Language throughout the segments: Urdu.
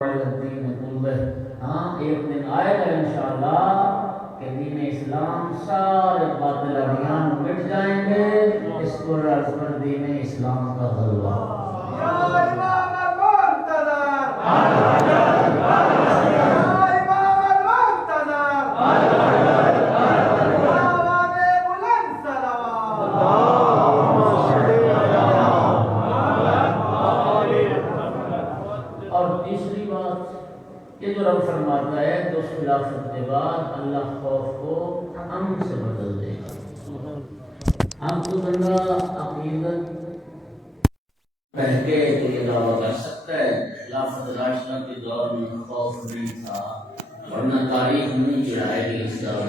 الدین کلہ۔ ہاں ایک دن آئے گا انشاءاللہ کہ دین اسلام سارے باطل ادیان مٹ جائیں گے، اس پر دین اسلام کا غلبہ۔ یا امام المنتظر، یا امام المنتظر، آواز بلند صلوات۔ اور تیسری بات یہ جو رب فرماتا ہے کہ اس خلافت کے بعد اللہ خوف کو امن سے بدل دے گا۔ ہم کو بندہ عقیدت کہہ کے تو یہ دعویٰ کر سکتا ہے خلافت راشدہ کے دور میں خوف نہیں تھا، ورنہ تاریخ نہیں چڑھائے گی اس دور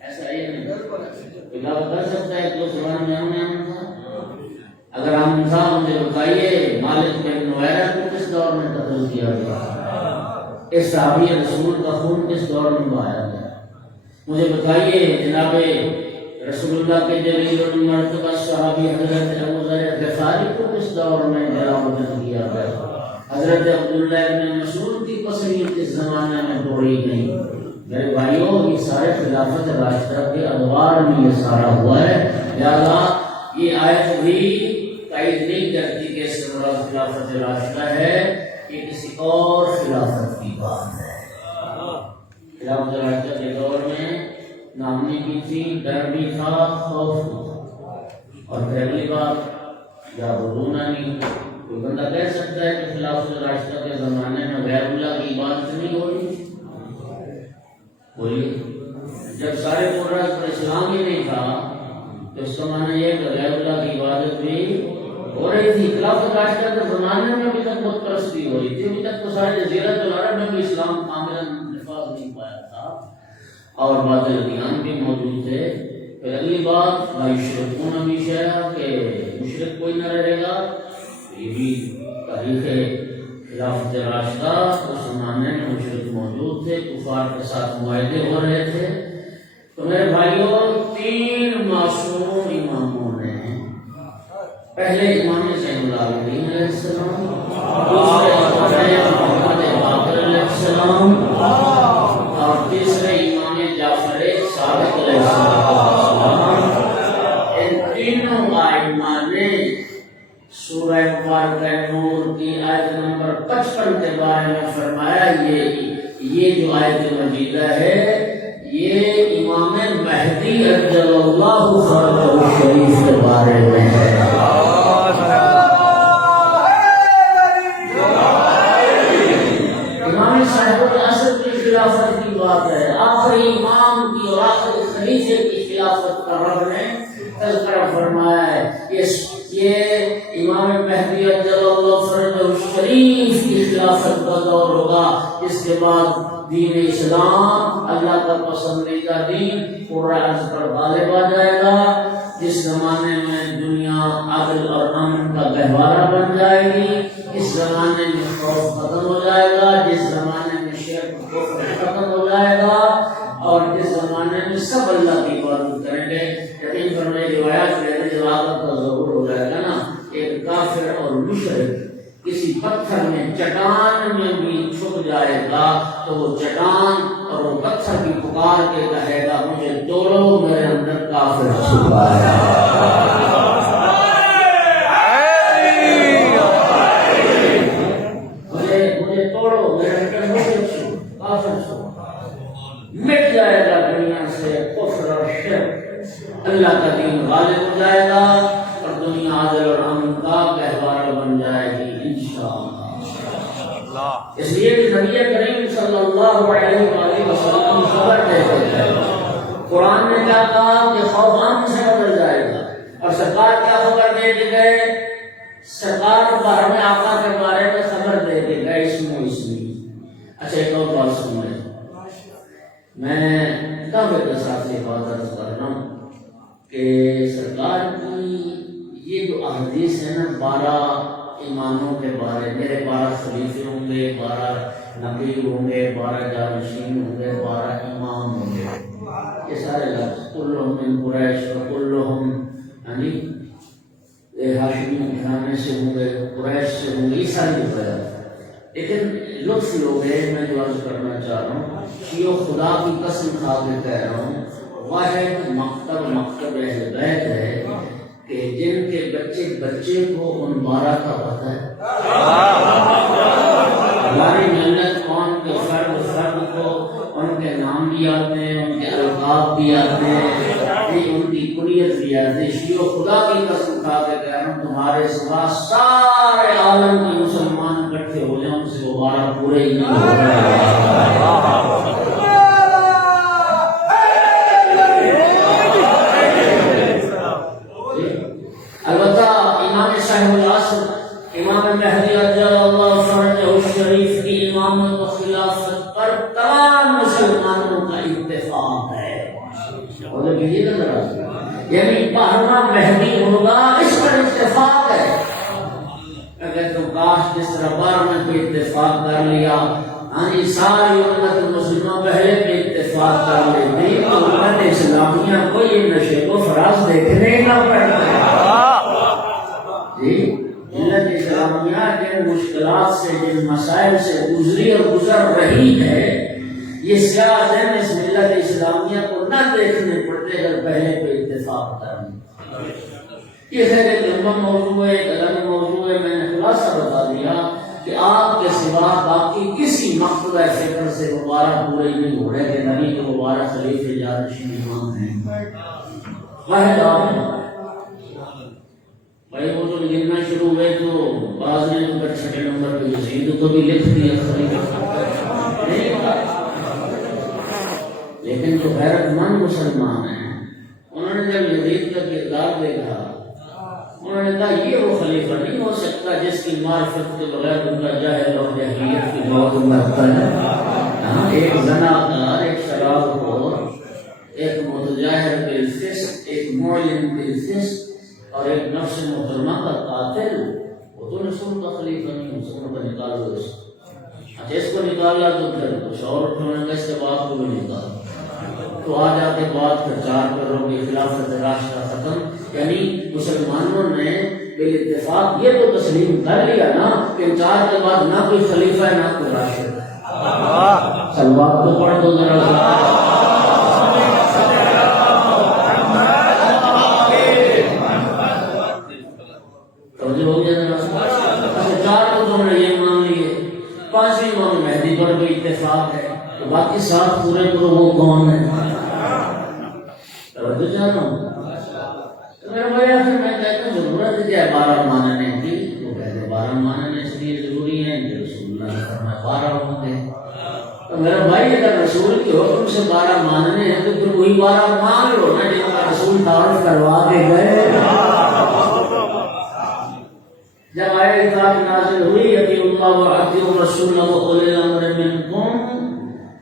ایسا یہ نہیں دعویٰ کر سکتا ہے کہ اس زمانے میں امن تھا۔ اگر ہم تھا مجھے بتائیے مالک بن نویرہ کو کس دور میں قتل کیا گیا؟ اس صحابی رسول کا خون کس دور میں بہایا گیا؟ مجھے بتائیے جناب رسول اللہ کے جلیل المرتبہ صحابی حضرت ابو ذر غفاری کو کس دور میں جلا وطن کیا گیا؟ حضرت عبداللہ بن مسعود کی پسلی کس زمانے میں توڑی گئی؟ میرے بھائیوں یہ سارے خلافت راشدہ کے ادوار میں یہ سارا ہوا ہے، لہذا یہ آیت بھی تائید نہیں کرتی کہ اس سے مراد خلافت راشدہ ہے، یہ کسی اور خلافت کی بات ہے۔ خلافت راشدہ کے دور میں نامنی بھی تھی، ڈر بھی تھا، خوف بھی تھا۔ اور پھر اگلی بات یا بدونا نہیں، کوئی بندہ کہہ سکتا ہے کہ خلافت راشدہ کے زمانے میں غیر اللہ کی عبادت نہیں ہو رہی؟ بولیے، جب سارے قرآن پر اسلام ہی نہیں تھا تو اس کا معنی یہ کہ غیر اللہ کی عبادت بھی ہو رہی تھی۔ خلافت راشدہ کے زمانے میں ابھی تک بت پرستی ہو رہی تھی، ابھی تک تو سارے جزیرۃ العرب میں بھی اسلام کاملا نفاذ نہیں پایا تھا اور باطل ادیان بھی موجود تھے۔ پھر اگلی بات یشرکون ہمیشہ کہ مشرک کوئی نہ رہے گا، یہ بھی تاریخ خلافت راشدہ اس زمانے میں مشرک موجود تھے، کفار کے ساتھ معاہدے ہو رہے تھے۔ تو میرے بھائیوں تین معصوم اماموں نے، پہلے امام زین العابدین علیہ السلام، دوسرے امام محمد باقر علیہ السلام، اور تیسرے امام جعفر صادق علیہ السلام، ان تینوں ائمہ نے سورہ مبارکہ نور کی آیت نمبر 55 کے بارے میں فرمایا یہ جو آیت مجیدہ ہے یہ امام مہدی رضی اللہ فرجہ شریف کے بارے میں ہے۔ امام صاحب العصر کی خلافت کی بات ہے، آخری امام کی اور آخری خلیفے کی خلافت کا رب نے تذکرہ فرمایا ہے۔ یہ امام مہدی رضی اللہ فرجہ شریف کی خلافت کا دور ہوگا، اس کے بعد دین اسلام اللہ کا پسندیدہ دین پورا عرض پر غالب آ جائے گا، جس زمانے میں دنیا عدل اور امن کا گہوارہ بن جائے گی، اس زمانے میں خوف ختم ہو جائے گا، جس زمانے میں شرک کفر ختم ہو جائے گا، اور جس زمانے میں سب اللہ کی عبادت کریں گے۔ یقین فرمائیے روایات میں عبادت کا ظہور ہو جائے گا نا، ایک کافر اور مشرک کسی پتھر میں چٹان میں بھی چھپ جائے گا تو وہ چٹان اور وہ پتھر کی پکار کے کہے گا مجھے توڑو، میرے اندر کافر چھپا ہے۔ مجھے توڑو، میرے اندر کافر چھپا ہے۔ مٹ جائے گا دنیا سے کفر اور شرک، اللہ کا دین غالب ہو جائے گا اور دنیا عدل اور امن کا گہوارہ بن جائے گی انشاءاللہ۔ اس لیے کہ نبی کریم صلی اللہ علیہ وآلہ وسلم خبر دیتے ہیں، قرآن نے کیا کہا کہ خوف امن سے بدل جائے گا، اور سرکار کیا خبر دے کے گئے؟ سرکار باہر میں آقا کے بارے میں خبر دے کے گئے اسمو اسمی۔ اچھا ایک اور بات سن لیں، میں دعوے کے ساتھ یہ بات عرض کر رہا ہوں کہ سرکار کی یہ جو احادیث ہے نا 12 اماموں کے بارے، میرے 12 خلیفے ہوں گے، 12 نقیب ہوں گے، 12 جانشین ہوں گے، 12 امام ہوں گے، یہ سارے لفظ کلہم من قریش و کلہم یعنی ہاشمی گھرانے سے ہوں گے، قریش سے ہوں گے، یہ ساری روایات لیکن لطف لوگ ہیں، میں جو عرض کرنا چاہ رہا ہوں، شیعہ خدا کی قسم کھا کے کہہ رہا ہوں، واحد مکتب اہل بیت ہے کہ جن کے بچے کو ان 12 کا پتہ ہے۔ ہماری ملت قوم کے فرد کو ان کے نام بھی آتے ہیں، ان کے القاب بھی آتے ہیں، ان کی کنیت بھی آتے ہیں۔ شیعہ خدا کی قسم کھا کے کہہ رہا ہوں، تمہارے سوا سارے عالم کے مسلمان اکٹھے ہو جائیں، ان سے وہ 12 پورے ہی نہیں ہو رہے۔ البتہ امام صاحب العصر امام مہدی عجل اللہ فرجہ الشریف کی امامت و خلافت پر تمام مسلمانوں کا اتفاق ہے۔ اور یہ نظر یعنی 12واں مہدی ہوگا، اس پر اتفاق ہے۔ اگر تو کاش جس طرح 12 پہ اتفاق کر لیا، یعنی ساری امت مسلمہ پہلے پہ اتفاق کر لیتی تو امت اسلامیہ کو یہ نشے کو فراز دیکھنے نہ پڑتا۔ جی ملت اسلامیہ جن مشکلات سے، جن مسائل سے گزری اور گزر رہی ہے، یہ سیاہ دن اس ملت اسلامیہ کو نہ دیکھنے پڑتے اگر پہلے پہ اتفاق کریں۔ یہ خیر ایک لمبا موضوع ہے، ایک الگ موضوع ہے، میں نے خلاصہ بتا دیا کہ آپ کے سوا باقی کسی مقصد فکر سے وہ 12 پورے نہیں ہو رہے کہ نبی کے وہ 12 خلیفے جانشین امام ہیں۔ واحد آپ ہیں بھائی، وہ تو گننا شروع ہوئے تو بعض نے ان پر 6 نمبر پہ یزید کو بھی لکھ دیا نہیں ہوتا، لیکن جو غیرت مند مسلمان ہیں انہوں نے جب یزید کا کردار دیکھا، انہوں نے کہا یہ وہ خلیفہ نہیں ہو سکتا جس کی معرفت کے بغیر ان کا جاہل اور جاہلیت کی موت مرتا ہے۔ ایک زناکار، ایک شراب خور، ایک متجاہر بالفسق، ایک معلن بالفسق اور ایک نفس محترمہ کا قاتل، وہ تو رسول کا خلیفہ نہیں ہو سکتا۔ کا نکال دو اس کو نکالا تو پھر کچھ اور اٹھانے کا، اس کے باپ کو بھی نکالا تو آ جاتے بعد پرچار کرو گے خلافت راشدہ ختم۔ یعنی مسلمانوں نے بالاتفاق یہ تو تسلیم کر لیا نا کہ 4 کے بعد نہ کوئی خلیفہ ہے نہ کوئی راشد ہے۔ سلوات تو پڑھ دو ذرا ہو گیا ذرا۔ 4 کو تم نے یہ مان لیے، 5ویں امام مہدی پر بھی اتفاق ہے، تو باقی 7 پورے کرو وہ کون ہے؟ توجہ چاہتا ہوں میرے بھائی، آخر میں کہتا ہوں ضرورت کیا ہے 12 ماننے کی؟ وہ کہتے 12 ماننے اس لیے ضروری ہے کہ رسول اللہ نے فرمایا 12 ہوں گے۔ تو میرا بھائی اگر رسول کے حکم سے 12 ماننے ہیں تو پھر وہی 12 مان لو نا جن کا رسول تعارف کروا کے گئے۔ جب آئے اطاعت نازل ہوئی اطیعوا اللہ واطیعوا الرسول واولی الامر منکم،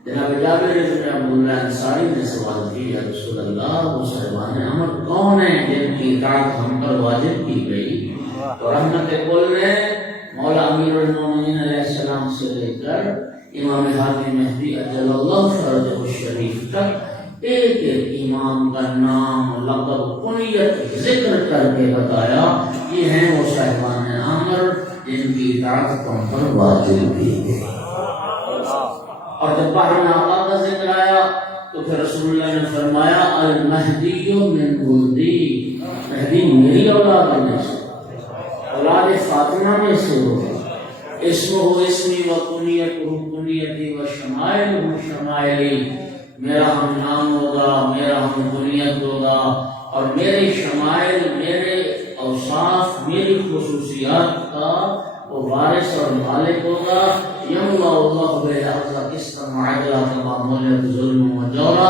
جناب جابر بن عبداللہ انصاری نے سوال کیا، رسول اللہ وہ صاحبان امر کون ہیں جن کی اطاعت ہم پر واجب کی گئی؟ اور رحمت کل نے مولا امیر المومنین علیہ السلام سے لے کر امام ہادی مہدی اجل اللہ فرجہ الشریف تک ایک ایک امام کا نام، لقب، کنیت ذکر کر کے بتایا یہ ہیں وہ صاحبان امر جن کی اطاعت تم پر واجب کی گئی۔ اور جب باہر آقا کا ذکر آیا تو پھر رسول اللہ نے فرمایا المہدی من ولدی، مہدی میری اولاد میں سے، اولاد فاطمہ میں سے ہو، اسمہ اسمی و کنیتہ کنیتی و شمائلہ شمائلی، میرا ہم نام ہوگا، میرا ہم کنیت ہوگا، اور میرے شمائل، میرے اوصاف، میری خصوصیات کا وہ وارث اور مالک ہوگا۔ یملا اللہ بالارض قسطا وعدلا کما ملت ظلم و جورا،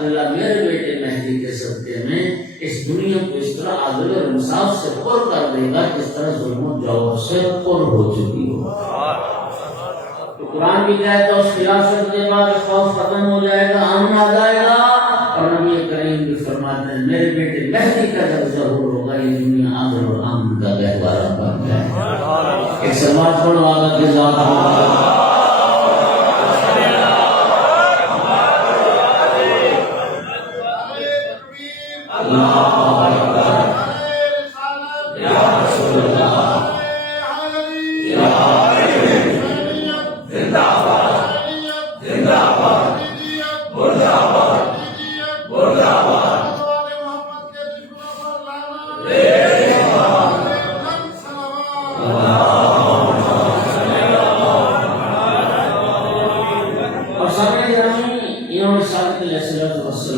اللہ میرے بیٹے مہدی کے صدقے میں اس دنیا کو اس طرح عدل اور انصاف سے پر کر دے گا جس طرح ظلم و جور سے پر ہو چکی ہو۔ تو قرآن بھی کہتا ہے اس خلافت کے بعد خوف ختم ہو جائے گا، امن آ جائے گا، اور نبی کریم بھی فرماتے ہیں میرے بیٹے مہدی کا جب ظہور ہوگا یہ دنیا عدل اور امن کا گہوارہ بن جائے گا۔ ایک سماعت پڑھو آگا کے ذات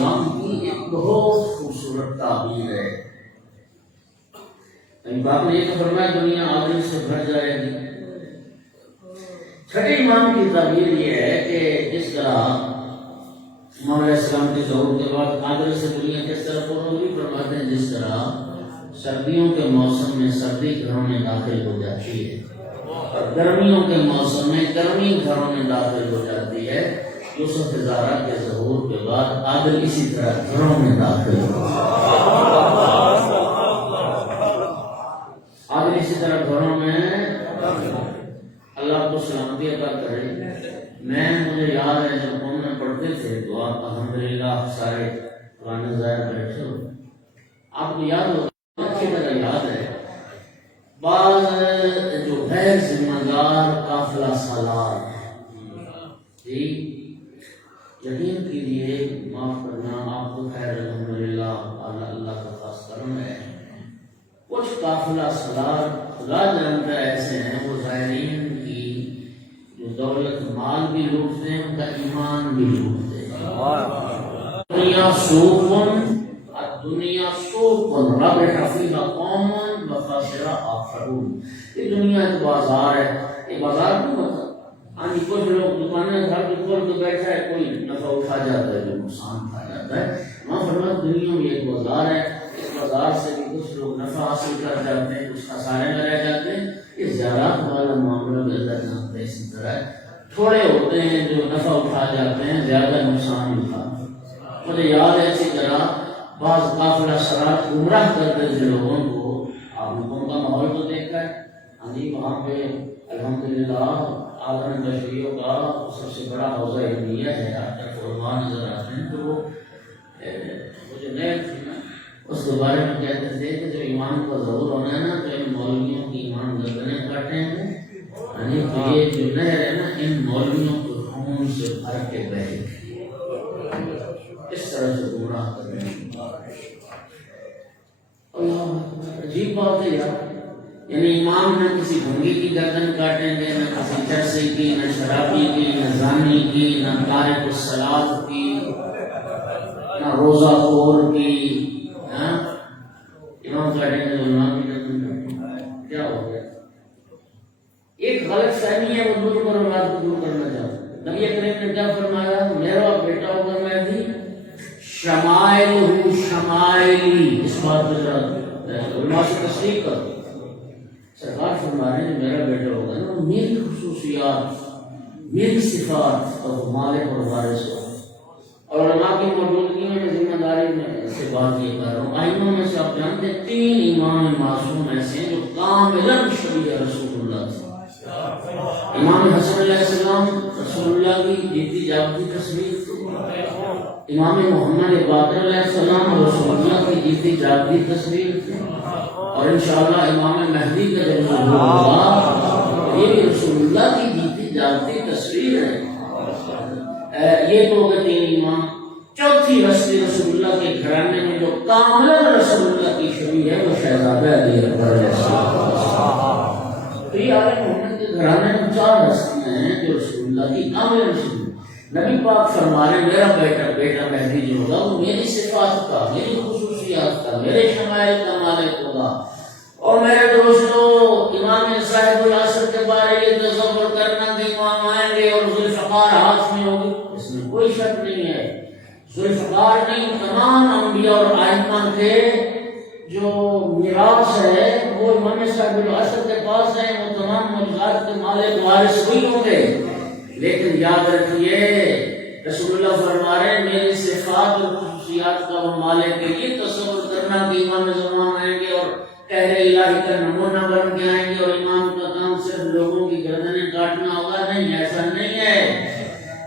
السلام کی ایک بہت خوبصورت تعبیر ہے. باپ نے یہ فرمایا دنیا آدمی سے بھر جائے گی. چھٹے امام کی تعبیر یہ ہے کہ جس طرح امام علیہ السلام کے ظہور کے بعد عادل سے دنیا کس طرح پر ہوگی، فرماتے ہیں جس طرح سردیوں کے موسم میں سردی گھروں میں داخل ہو جاتی ہے اور گرمیوں کے موسم میں گرمی گھروں میں داخل ہو جاتی ہے. یوسف زہرا کے ظہور کے بعد عادل اسی طرح گھروں میں داخل ہو، عادل اسی طرح گھروں میں. اللہ کو سلامتی عطا کرے. مجھے یاد ہے جب قوم میں پڑھتے تھے تو آپ الحمدللہ سارے قرآن ظاہر بیٹھے ہو، آپ کو یاد ہو اچھی طرح یاد ہے بعض جو غیر ذمہ دار قافلہ سالار جی یقین کیجیے معاف کرنا آپ کو خیر الحمدللہ اللہ کا خاص کرم ہے. کچھ قافلہ سالار خدا جانتا ایسے ہیں وہ زائرین کی جو دولت مال بھی لوٹتے ہیں ان کا ایمان بھی لوٹتے ہیں. دنیا سوقن الدنیا سوقن ربح فیہا قوم وخسر آخرون. یہ دنیا ایک بازار ہے. یہ بازار کیوں ہوتا ہے؟ کچھ لوگ دکانیں گھر کے کھول کے بیٹھا ہے، کوئی نفع اٹھا جاتا ہے جو نقصان اٹھا جاتا ہے. وہاں فرمایا دنیا میں ایک بازار ہے، اس بازار سے بھی کچھ لوگ نفع حاصل کر جاتے ہیں، کچھ خسارے میں رہ جاتے ہیں. یہ زیارات والا معاملہ بھی اللہ جانتا ہے. اسی طرح تھوڑے ہوتے ہیں جو نفع اٹھا جاتے ہیں، زیادہ نقصان اٹھاتے ہیں. مجھے یاد ہے اسی طرح بعض قافلہ سرات گمراہ کرتے تھے لوگوں کو. آپ نے ان کا ماحول تو دیکھا ہے. ہاں جی وہاں پہ الحمدللہ آدم بشریوں کا سب سے بڑا حوضہ علمیہ ہے. آپ جب علماء نظر آتے ہیں تو وہ جو نئے تھے نا اس کے بارے میں کہتے تھے کہ جو ایمان کا ظہور ہونا ہے نا تو ان مولویوں کی ایمان گردنیں کاٹیں گے. یعنی یہ جو نہر ہے نا ان مولویوں کو خون سے بھر کے بہے گی. اس طرح سے گمراہ کر رہے ہیں. اللہ عجیب بات ہے یار. یعنی امام نہ کسی بھنگی کی گردن کاٹیں گے، نہ کسی چرسی کی، نہ شرابی کی، نہ زانی کی، نہ تارک الصلاۃ کی، نہ روزہ خور کی. امام کاٹیں گے امام کی گردن. کیا ہو گیا؟ ایک غلط فہمی ہے وہ دور پر بات کو دور کرنا چاہتا ہوں. نبی کریم نے کیا فرمایا؟ میرا بیٹا ہوگا مہدی شمائل شمائلی. اس بات پہ علماء سے تصدیق کرو. سرکار فرما رہے ہیں میرا بیٹا ہوگا نا میری خصوصیات میری صفات اور مالک اور وارث ہو. اور علماء کی موجودگی میں ذمہ داری میں سے بات یہ کر رہا ہوں. ائمہ میں سے آپ جانتے ہیں 3 امام معصوم ایسے ہیں جو کاملاً شبیہ رسول اللہ تھے. امام حسن علیہ السلام رسول اللہ کی جیتی جاگتی تصویر تھی. امام محمد باقر علیہ السلام رسول اللہ کی جیتی جاگتی تصویر تھی. اور انشاءاللہ امام مہدی کا جب ظہور ہوگا یہ بھی رسول اللہ کی جیتی جاگتی تصویر ہے. یہ تو کہ 3 امام. چوتھی ہستی رسول اللہ کے گھرانے میں جو کامل رسول اللہ کی شبیہ ہے وہ شہزادہ علی اکبر علیہ السلام. تو یہ آل محمد کے گھرانے میں 4 ہستیاں ہیں جو رسول اللہ کی کامل رسول. نبی پاک فرما رہے میرا بیٹا مہدی جو ہوگا وہ میری صفات کا، میری خصوصیات کا، میرے شمائل کا مالک ہوگا. اور میرے دوستو امام صاحب العصر کے بارے یہ تصور کرنا کہ امام آئیں گے اور ذوالفقار ہاتھ میں ہوگی اس میں کوئی شک نہیں ہے. ذوالفقار نہیں تمام انبیاء اور ائمہ کے جو میراث ہے وہ امام صاحب العصر کے پاس ہے. وہ تمام معجزات کے مالک وارث ہوئی ہوں گے. لیکن یاد رکھیے رسول اللہ فرما رہے ہیں میری صفات اور خصوصیات کا وہ مالک ہے. یہ تصور کرنا کہ امام زمان آئیں گے اور کہہ الہی کا نمونہ بن کے آئیں گے اور امام کا کام صرف لوگوں کی گردنیں کاٹنا ہوگا، نہیں، ایسا نہیں ہے.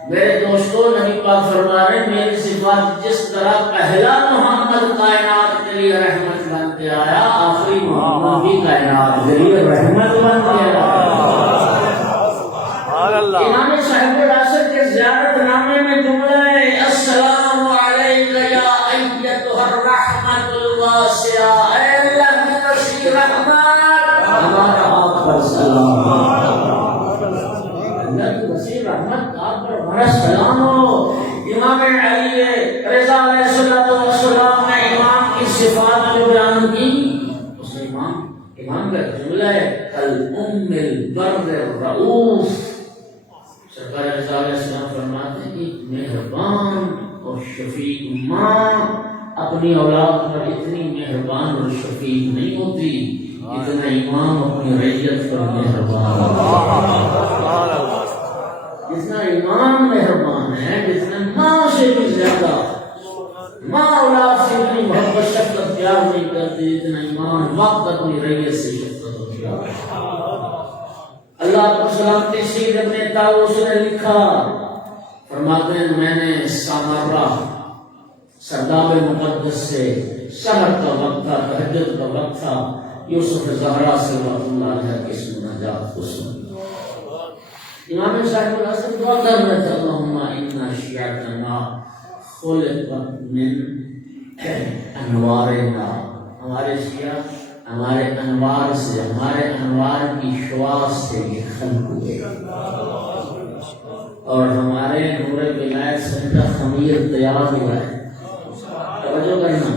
میرے دوستو نبی پاک فرما رہے ہیں میری صفات جس طرح پہلا محمد کائنات کے لیے رحمت بن کے آیا آخری محمد بھی کائنات کے لیے رحمت بن کے آیا. امام صاحب العصر کے زیارت نامے میں جملہ ہے السلام علیکہ یا ایتھا الرحمت الواسعہ. اے اللہ کی وسیع رحمت ہمارا آپ پر سلام. اللہ کی وسیع رحمت آپ پر ہمارا سلام ہو. امام علی رضا علیہ سرکار رضا علیہ السلام فرماتے ہیں کہ مہربان اور شفیق ماں اپنی اولاد پر اتنی مہربان اور شفیق نہیں ہوتی اتنا امام اپنی رعیت پر مہربان جتنا امام مہربان ہے جتنا ماں سے بھی زیادہ ماں اولاد سے اتنی محبت شفقت پیار نہیں کرتی اتنا امام وقت اپنی رعیت سے شفقت اور پیار. اللہ کو سلامتی سید ابن طاووس نے لکھا فرماتے ہیں میں نے سامرہ سرداب مقدس سے سحر کا وقت تھا تہجد کا وقت تھا یوسف زہرا سے اللہ علیہ کی نجات کو سنا. امام صاحب الحسن دعا کر رہے تھے اللہم انا شیعتنا خلقت من انوارنا ہمارے شیعہ ہمارے انوار سے ہمارے انوار کی شعاع سے یہ خلق ہوئے اور ہمارے نور ولایت سے ان کا خمیر تیار ہوا ہے. توجہ کرنا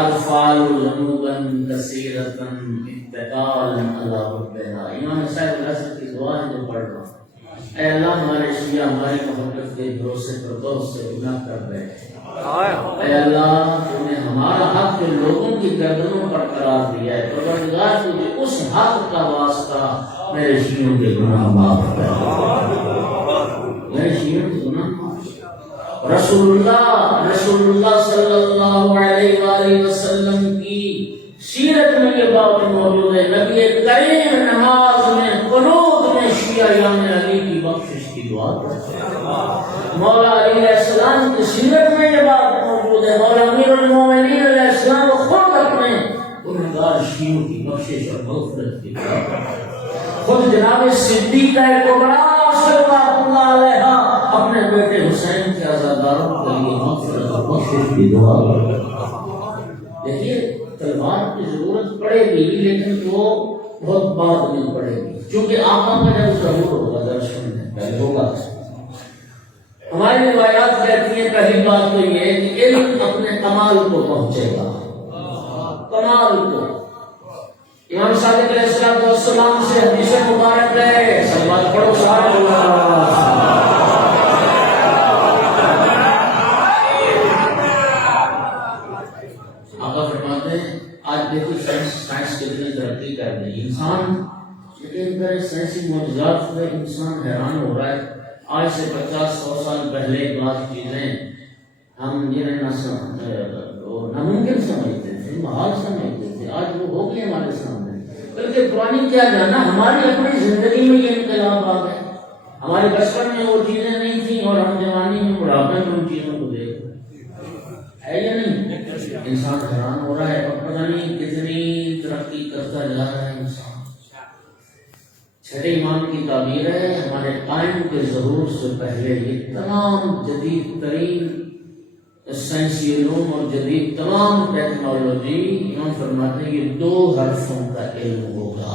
اغفال ذنوبا کثیرۃ اتقالا علی ربنا. امام صاحب الحسن کی دعا ہے جو پڑھ رہا ہوں اے اللہ ہمارے شیعہ ہماری محبت کے بھروسے پر بہت سے گناہ کر بیٹھے. اے اللہ تو نے ہمارا حق جو لوگوں کی گردنوں پر قرار دیا ہے پروردگار تجھے اس حق کا واسطہ میرے شیعوں کے گناہ معاف کر میرے شیعوں کے گناہ معاف. رسول اللہ صلی اللہ علیہ وآلہ وسلم کی سیرت میں یہ بات موجود ہے. نبی کریم نماز میں قنوت میں شیعہ امام علی کی بخشش کی دعا کرتے ہیں. مولا علی علیہ السلام کی سیرت میں یہ بات موجود ہے. مولا امیر المومنین علیہ السلام خود اپنے گنہگار شیعوں کی بخشش اور مغفرت کی دعا کرتے ہیں. خود جناب صدیقہ کبریٰ صلی اللہ علیہ اپنے بیٹے حسین کے عزاداروں کے لیے مغفرت اور بخشش کی دعا کرتے ہیں. دیکھیے تلوار کی ضرورت پڑے گی لیکن وہ بہت بعد میں پڑے گی کیونکہ آقا کا جب ضرور ہوگا درشن میں پہلے ہوگا. ہماری روایات کہتی ہیں پہلی بات تو یہ ہے کہ علم اپنے کمال کو پہنچے گا. کمال کو امام صادق علیہ السلام سے حدیث مبارک ہے سلوات پڑھو صاحب اللہ. آج دیکھو سائنس کتنی ترقی کر رہی ہے. انسان لیکن سائنسی معجزات میں انسان حیران ہو رہا ہے. آج سے 50-100 سال پہلے بعض چیزیں ہم جنہیں ناممکن سمجھتے تھے محال سمجھتے تھے آج وہ ہو گئی ہمارے سامنے. بلکہ پرانی کیا جانا ہماری اپنی زندگی میں یہ انقلاب آ گئے. ہمارے بچپن میں وہ چیزیں نہیں تھیں اور ہم جوانی میں بڑھاپے میں ان چیزوں کو دیکھ ہے یا نہیں. انسان حیران ہو رہا ہے اور پتہ نہیں کتنی ترقی کرتا جا رہا ہے انسان. چھٹے ایمان کی تعبیر ہے ہمارے قائم کے ظہور سے پہلے یہ تمام جدید ترین سائنسی علوم اور جدید تمام ٹیکنالوجی امام فرماتے ہیں یہ 2 حرفوں کا علم ہوگا.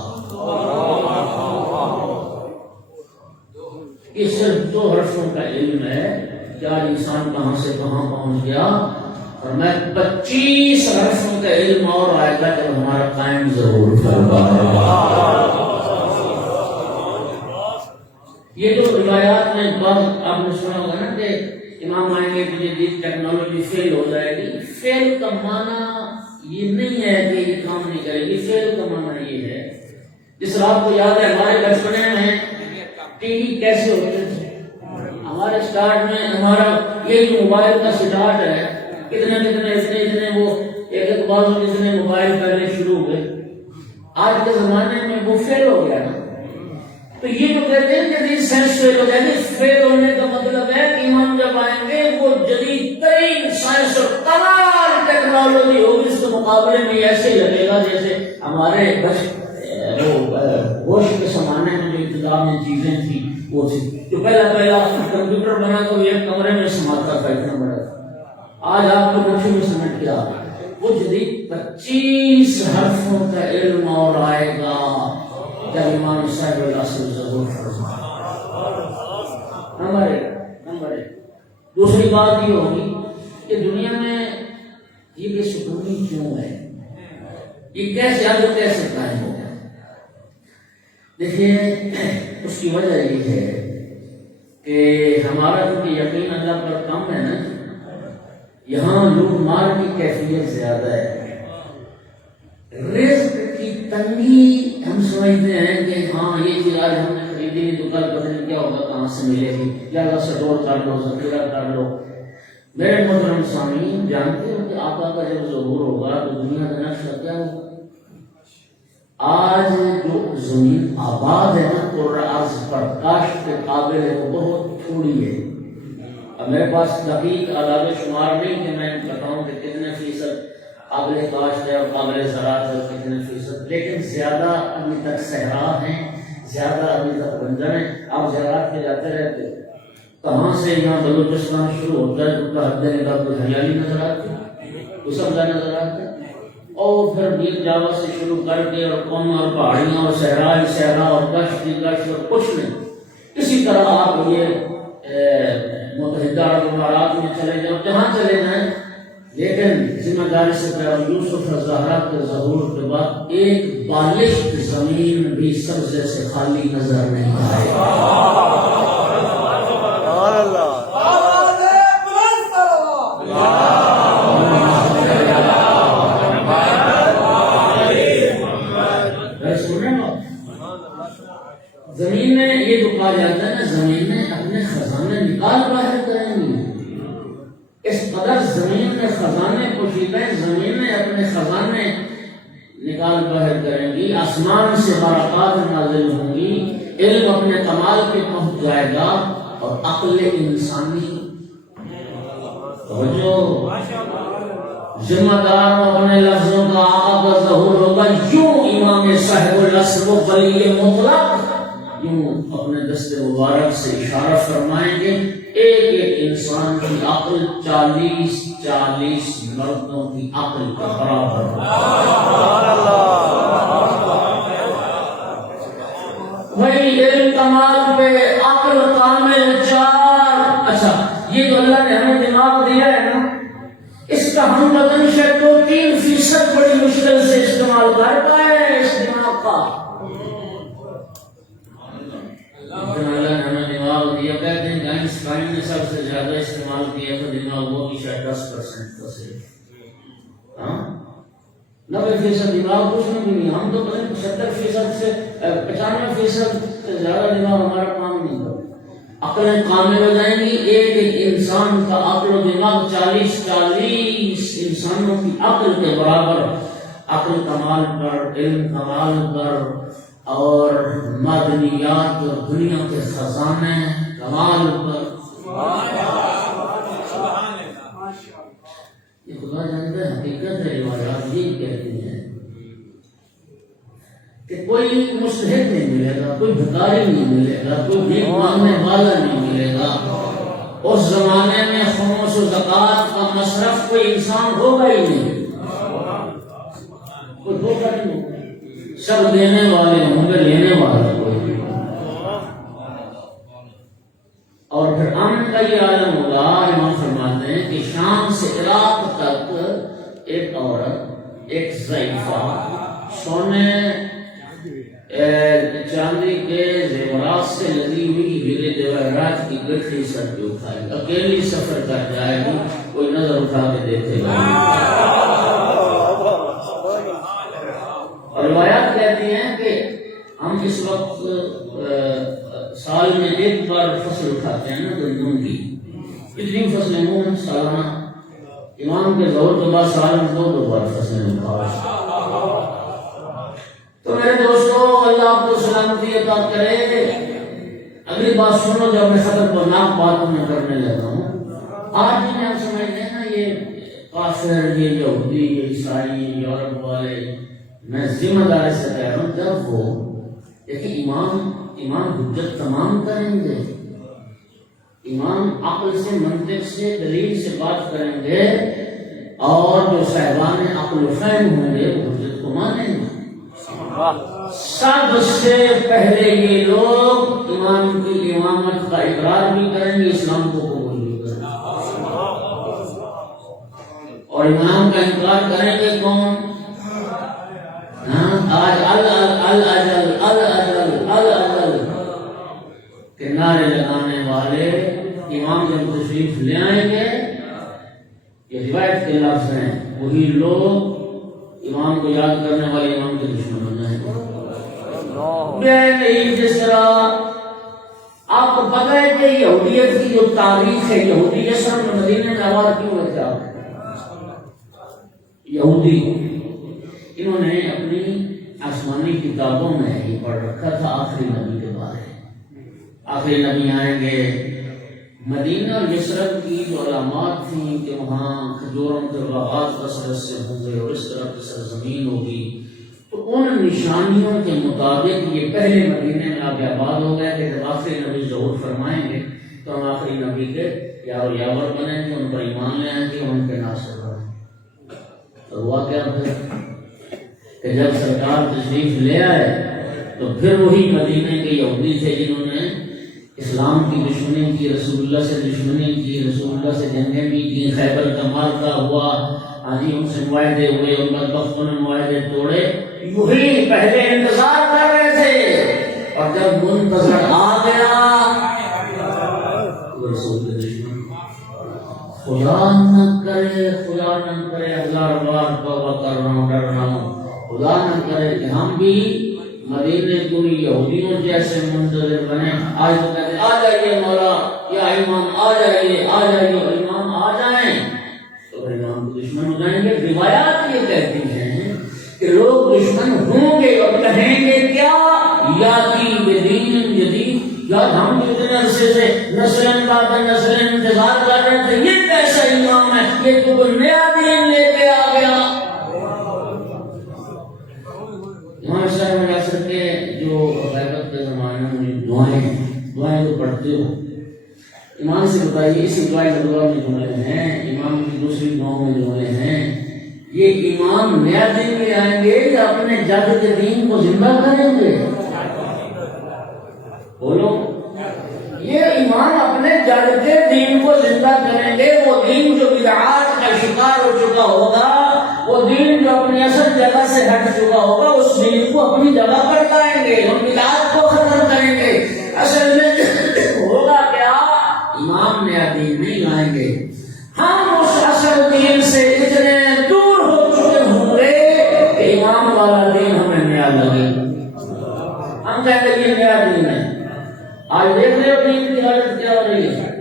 یہ صرف 2 حرفوں کا علم ہے کہ آج انسان کہاں سے کہاں پہنچ گیا. اور میں 25 حرفوں کا علم اور آئے گا جب ہمارا قائم ضرور فرمائے. یہ جو روایات میں بات آپ نے سنا ہوگا نا کہ امام آئیں گے کہ جدید ٹیکنالوجی فیل ہو جائے گی. فیل کا معنی یہ نہیں ہے کہ یہ کام نہیں کرے گی. فیل کا معنی یہ ہے جس رات کو یاد ہے ہمارے بچپنے میں ٹی وی کیسے ہوتے تھے. ہمارے سٹارٹ میں ہمارا یہ جو موبائل کا سٹارٹ ہے اتنے وہ ایک بار جتنے موبائل پہلے شروع ہوئے آج کے زمانے میں وہ فیل ہو گیا نا. تو یہ جو کہتے ہیں جدید سائنس فیل ہو جائے گی. فیل ہونے کا مطلب ہے کہ امام جب آئیں گے وہ جدید ترین سائنس اور تمام ٹیکنالوجی ہوگی اس کے مقابلے میں ایسے ہی لگے گا جیسے ہمارے ہوش کے زمانے میں جو ابتدا میں چیزیں تھیں وہ تھی. جو پہلا کمپیوٹر بنا تو ایک کمرے میں سماتا تھا اتنا بڑا. آج آپ کو نقشے میں سمجھ کے آ وہ جدید 25 حرفوں کا علم اور آئے گا جب امام صاحب العصر ظہور فرمائے. نمبر 1 دوسری بات یہ ہوگی کہ دنیا میں یہ بے سکونی کیوں ہے. یہ کیسے قائم ہو گیا. دیکھیے اس کی وجہ یہ ہے کہ ہمارا جو کہ یقین اللہ پر کم ہے نا، یہاں لوٹ مار کی کیفیت زیادہ ہے، رزق کی تنگی ہم سمجھتے ہیں کہ ہاں یہ چیز آج ہم نے خریدی تو کل پتہ نہیں کیا ہوگا، کہاں سے ملے گی، یا اللہ سے دور کر لو، ذخیرہ کر لو۔ میرے محترم سامعین، جانتے ہو کہ آقا کا جب ظہور ہوگا تو دنیا کا نقشہ کیا ہوگا؟ آج جو زمین آباد ہے نا قرآن برداشت کے قابل ہے وہ بہت تھوڑی ہے۔ اب میرے پاس دقیق اعداد و شمار نہیں کہ میں بتاؤں کہ کتنے فیصد قابل کاشت ہے اور قابل زراعت ہے کتنے فیصد، لیکن زیادہ ابھی تک صحرا ہیں، زیادہ ابھی تک بنجر ہیں۔ آپ زراعت پہ جاتے رہتے، کہاں سے یہاں بلوچستان شروع ہوتا ہے تو حد نگاہ کوئی ہریالی نظر آتی ہے، کوئی سبزہ نظر آتا ہے، اور پھر میر جاوا سے شروع کر کے اور قوم اور پہاڑیاں اور صحرا ہی صحرا اور کشت ہی کشت اور کچھ نہیں۔ اسی طرح آپ یہ متحدہ عرب امارات میں چلے جاؤ، جہاں چلے جائیں، لیکن ذمہ داری سے پیغمبر یوسف الزہرا کے ظہور کے بعد ایک بالشت زمین بھی سبزے سے خالی نظر نہیں آئے۔ زمین میں یہ جو کہا جاتا ہے نا، زمین میں اپنے خزانے نکال باہر کریں گی، اس قدر زمین میں خزانے پوشیدہ ہیں، زمین میں اپنے خزانے نکال باہر کریں گی، آسمان سے برکات نازل ہوں گی، علم اپنے کمال پہ پہنچ جائے گا، اور عقل انسانی جو ذمہ دار اپنے لفظوں کا آقا کا ظہور ہوگا، یوں امام صاحب العصر و ولی مطلق یوں اپنے دست مبارک سے اشارہ فرمائیں گے، ایک ایک انسان کی عقل 40 مردوں کی عقل کے برابر وہی علم کمال پہ عقل کامل 4۔ اچھا، یہ جو اللہ نے ہمیں دماغ دیا ہے نا، اس کا ہم بدن سے 2-3% بڑی مشکل سے استعمال کر پائے اس دماغ کا۔ اللہ نے ہمیں دماغ دیا، کہتے ہیں کہ آئنسٹائن نے سب سے زیادہ استعمال کیا تو دماغ وہ کی شاید 10% کا صرف، ہاں 90% دماغ کچھ نہیں، ہم تو 70% سے 95% سے زیادہ دماغ ہمارا کام نہیں کرتا۔ عقلیں کامل ہو جائیں گی، ایک ایک انسان کا عقل و دماغ 40 انسانوں کی عقل کے برابر، عقل کمال پر، علم کمال پر، اور معدنیات اور دنیا کے خزانے کمال پر۔ یہ خدا جانتا ہے، حقیقت ہے، روایات یہ کہتی ہیں کہ کوئی مستحق نہیں ملے گا، کوئی بھکاری نہیں ملے گا، کوئی بھیک مانگنے والا نہیں ملے گا۔ اس زمانے میں خمس و زکوٰۃ کا مصرف کوئی انسان ہوگا ہی نہیں، کوئی دھوکہ نہیں ہوگا، سب دینے والے ہوں گے، لینے والا کوئی نہیں۔ اور پھر امن کا یہ عالم ہوگا، امام فرماتے ہیں کہ شام سے عراق تک ایک عورت، ایک ضعیفہ، سونے چاندی کے زیورات سے لگی ہوئی ہیرے جواہرات کی گٹھی سر پہ اٹھائے گی، اکیلی سفر کر جائے گی، کوئی نظر اٹھا کے دیکھے گا۔ اور روایات کہتی ہیں کہ ہم اس وقت سال میں ایک بار فصل اٹھاتے ہیں نا گندم کی، کتنی فصلیں ہوں سالانہ، امام کے ظہور کے بعد سال میں 2 بار فصلیں اٹھاتے۔ تو میرے دوستو، اللہ آپ کو سلامتی عطا کرے۔ اگلی بات سنو جب میں خطرناک باتوں میں کرنے لگا ہوں۔ آج بھی آپ سمجھتے ہیں نا یہ کافر، یہ یہودی، یہ عیسائی، یورپ والے، میں ذمہ داری سے کہہ رہا ہوں، جب وہ دیکھیں امام حجت تمام کریں گے، امام عقل سے، منطق سے، دلیل سے بات کریں گے، اور جو صاحبان عقل و فہم ہوں گے وہ حجت کو مانیں گے۔ سب سے پہلے یہ لوگ امام کی امامت کا اقرار بھی کریں گے، اسلام کو قبول بھی کریں گے، اور امام کا انکار کریں گے کون؟ آج کہ نعرے لگانے والے امام جب تشریف لے آئیں گے، یہ روایت کے لفظ ہیں، وہی لوگ امام کو یاد کرنے والے امام کے دشمن بن جائیں گے۔ جس طرح آپ کو پتہ ہے کہ یہودیت کی جو تاریخ ہے، یہودی یسرب میں مدینے میں آباد کیوں ہوئے تھے؟ یہودی انہوں نے اپنی آسمانی کتابوں میں یہ پڑھ رکھا تھا آخری نبی کے بارے، آخری نبی آئیں گے۔ مدینہ اور یثرب کی جو علامات تھیں کہ وہاں کھجوروں کے باغات کثرت سے ہوں گے اور اس طرح کی سرزمین ہوگی، تو ان نشانیوں کے مطابق یہ پہلے مدینے میں آگے آباد ہو گئے کہ جب آخری نبی ظہور فرمائیں گے تو ہم آخری نبی کے یار و یاور بنیں گے، ان پر ایمان لے آئیں گے، ان کے ناصر بنیں گے۔ تو ہوا کیا پھر کہ جب سرکار تشریف لے آئے تو پھر وہی مدینے کے یہودی تھے جنہوں نے اسلام کی دشمنی کی، رسول اللہ سے دشمنی کی، رسول اللہ سے جنگیں بھی کی، خیبر کا معرکہ ہوا، ان سے معاہدے ہوئے، ان بدبختوں نے معاہدے توڑے، وہی پہلے انتظار کر رہے تھے، اور جب منتظر آ گیا تو رسول کے دشمن خدا نہ کرے ہزار بار توبہ کر رہا ہوں، ڈر رہا ہوں، خدا نہ کرے کہ ہم بھی مدینے کو یہودیوں جیسے منتظر بنے۔ آج تو کہتے آ جائیے مولا یا امام، آ جائیے اور امام آ جائیں تو امام کو دشمن ہو جائیں گے۔ روایات یہ کہتی ہیں کہ لوگ دشمن ہوں گے اور کہیں گے کیا یاتی بدین جدید، یا ہم کتنے عرصے سے نسلیں بعد نسلیں انتظار کر رہے تھے، یہ کیسا امام ہے، یہ تو کوئی نیا دین لے کے آ گیا۔ امام صاحب عصر کے جو غیبت کے زمانے میں دعائیں تو پڑھتے ہو، امام سے بتائیے اسی دعائیں میں جملے ہیں، امام کی دوسری دعاؤں میں جملے ہیں، یہ امام نیا دین لے آئیں گے یا اپنے جد کے دین کو زندہ کریں گے؟ بولو، یہ امام اپنے جد کے دین کو زندہ کریں گے، وہ دین جو بدعات کا شکار ہو چکا ہوگا، وہ دین جو اپنی اصل جگہ سے ہٹ چکا ہوگا، اس دین کو اپنی جگہ پر لائیں گے، ان بدعات کو ختم کریں گے۔ اصل میں ہوگا کیا؟ امام نیا دین نہیں لائیں گے، ہم اس اصل دین سے اتنے دور ہو چکے ہوں گے کہ امام والا دین ہمیں نیا لگے، ہم کہتے ہیں یہ نیا دین ہے۔ آج دیکھ رہے ہو دین کی حالت کیا ہو رہی ہے،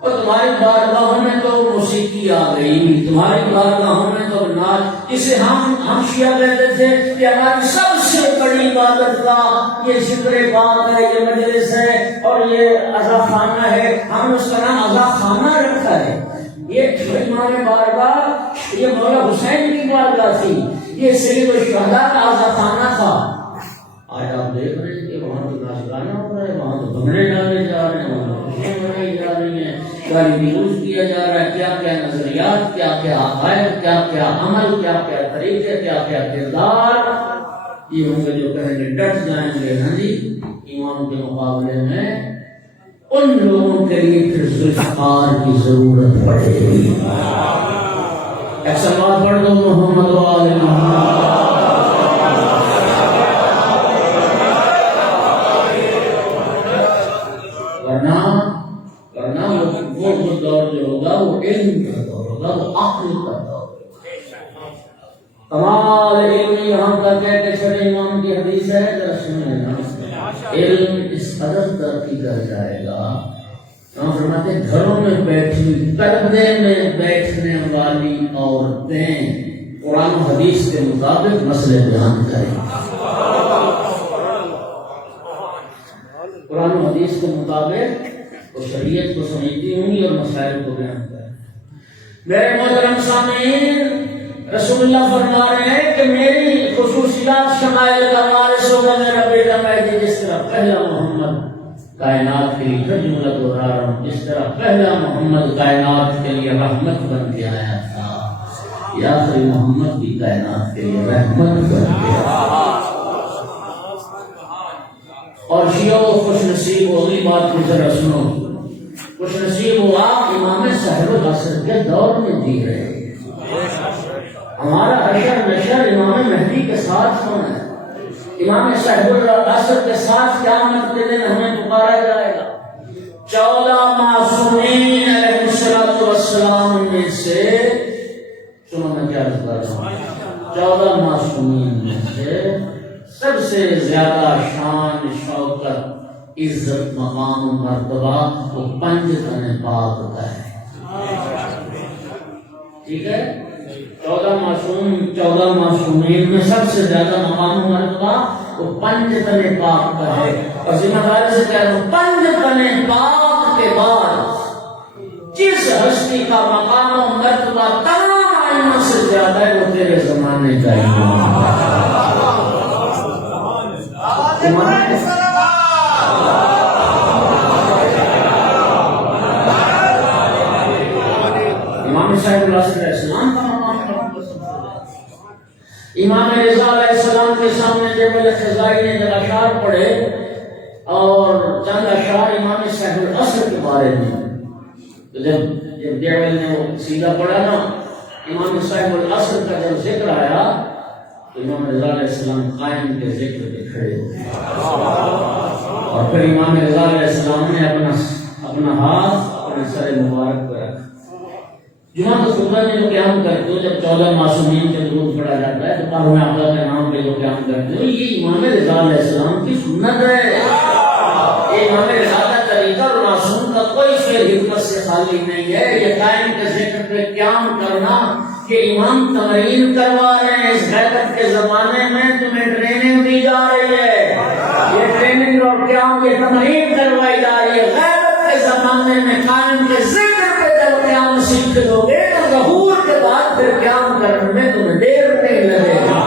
اور تمہاری بارگاہوں میں تو موسیقی آ گئی، تمہاری بارگاہوں میں تو ناچ، جسے ہم شیعہ کہتے تھے کہ ہماری سب سے بڑی عبادت کا یہ ذکر پاک ہے، یہ مجلس ہے اور یہ عزا خانہ ہے، ہم نے اس کا نام عزا خانہ رکھا ہے۔ یہ امام بارگاہ یہ مولا حسین کی بارگاہ تھی، یہ سید الشہداء کا عزا خانہ تھا۔ آج آپ دیکھ رہے ہیں کہ وہاں تو ناچ گانا ہو رہا ہے، وہاں تو بھنگڑے ڈالے جا رہے ہیں، وہاں تو خوشیاں منائی جا رہی ہیں، گالی گلوچ کیا جا رہا ہے، کیا کیا نظریات، کیا کیا عقائد، کیا کیا عمل، کیا کیا طریقے، کیا کیا کردار، یہ ہوں گے جو کہیں گے ڈٹ جائیں گے ہاں جی امام کے مقابلے میں، ان لوگوں کے لیے پھر ذوالفقار کی ضرورت پڑے گی۔ ایک سلوات پڑھ دو محمد و آل محمد۔ ورنہ وہ دور جو ہوگا وہ علم کا دور ہوگا، وہ عقل کا دور ہوگا۔ کمال علم یہاں تک ہے کہ چھٹے امام کی حدیث ہے، ذرا سن لینا، علم اس قدر ترقی کر جائے گا، فرماتے ہیں گھروں میں بیٹھی پردے میں بیٹھنے والی عورتیں قرآن و حدیث کے مطابق مسئلے بیان کریں، قرآن و حدیث کے مطابق وہ شریعت کو سمجھتی ہوں گی اور مسائل کو بیان کریں۔ میرے محترم سامعین، رسول اللہ فرما رہے ہیں کہ میری خصوصیات شمائل کا وارث ہوگا میرا بیٹا مہدی، جس طرح پہلا محمد کائنات کے لیے، پھر جملہ دوہرا رہا ہوں، جس طرح پہلا محمد کائنات کے لیے رحمت بن کے آیا تھا، یا آخری محمد بھی کائنات کے لیے رحمت بن کے آیا۔ اور شیعوں خوش نصیب ہو، اگلی بات کو ذرا سنو، خوش نصیب ہو آپ امام صاحب العصر کے دور میں جی رہے ہیں۔ ہمارا حشر نشر امام مہدی کے ساتھ ہونا ہے، امام صاحب العصر کے ساتھ قیامت کے دن ہمیں پکارا جائے گا 14 معصومین علیہ السلام میں سے، سنو میں کیا عرض کر رہا ہوں، 14 معصومین میں سے سب سے زیادہ شان شوکت عزت مقام و مرتبہ وہ 5 تن پاک کا ہے، ٹھیک ہے؟ 14 معصومین میں سب سے زیادہ مقام و مرتبہ وہ 5 تن پاک کا ہے، اور ذمہ داری سے کہہ رہا ہوں 5 تن پاک کے بعد جس ہستی کا مقام و مرتبہ تمام آئینوں سے زیادہ ہے وہ تیرے زمانے کا امام صاحب العصر علیہ السلام کا مقام امام رضا علیہ السلام کے سامنے جبل خزائی نے جب اشعار پڑھے اور چند اشعار امام صاحب العصر کے بارے میں، تو جب دیوال نے وہ سیدھا پڑھا نا امام صاحب العصر کا جب ذکر آیا تو امام رضا علیہ السلام قائم کے ذکر پہ کھڑے ہو گئے، اور پھر امام رضا علیہ السلام نے اپنا ہاتھ اپنے سر مبارک پہ رکھا۔ جمعہ کو صبح میں جو قیام کرتے ہو، جب 14 معصومین کے درود پڑھا جاتا ہے تو قارون اعلیٰ کے نام پہ جو قیام کرتے ہو، یہ امام رضا علیہ السلام کی سنت ہے۔ یہ امام رضا کا طریقہ اور معصوم کا کوئی شعر حکمت سے خالی نہیں ہے۔ یہ قائم کے ذکر پہ قیام کرنا کہ امام تمرین کروا رہے ہیں، اس غیبت کے زمانے میں تمہیں ٹریننگ دی جا رہی ہے، یہ ٹریننگ اور قیام یہ تمرین کروائی جا رہی ہے۔ غیبت کے زمانے میں قائم کے ذکر پہ جب قیام سیکھ لو گے تو ظہور کے بعد پھر قیام کرنے میں تمہیں دیر نہیں لگے گا۔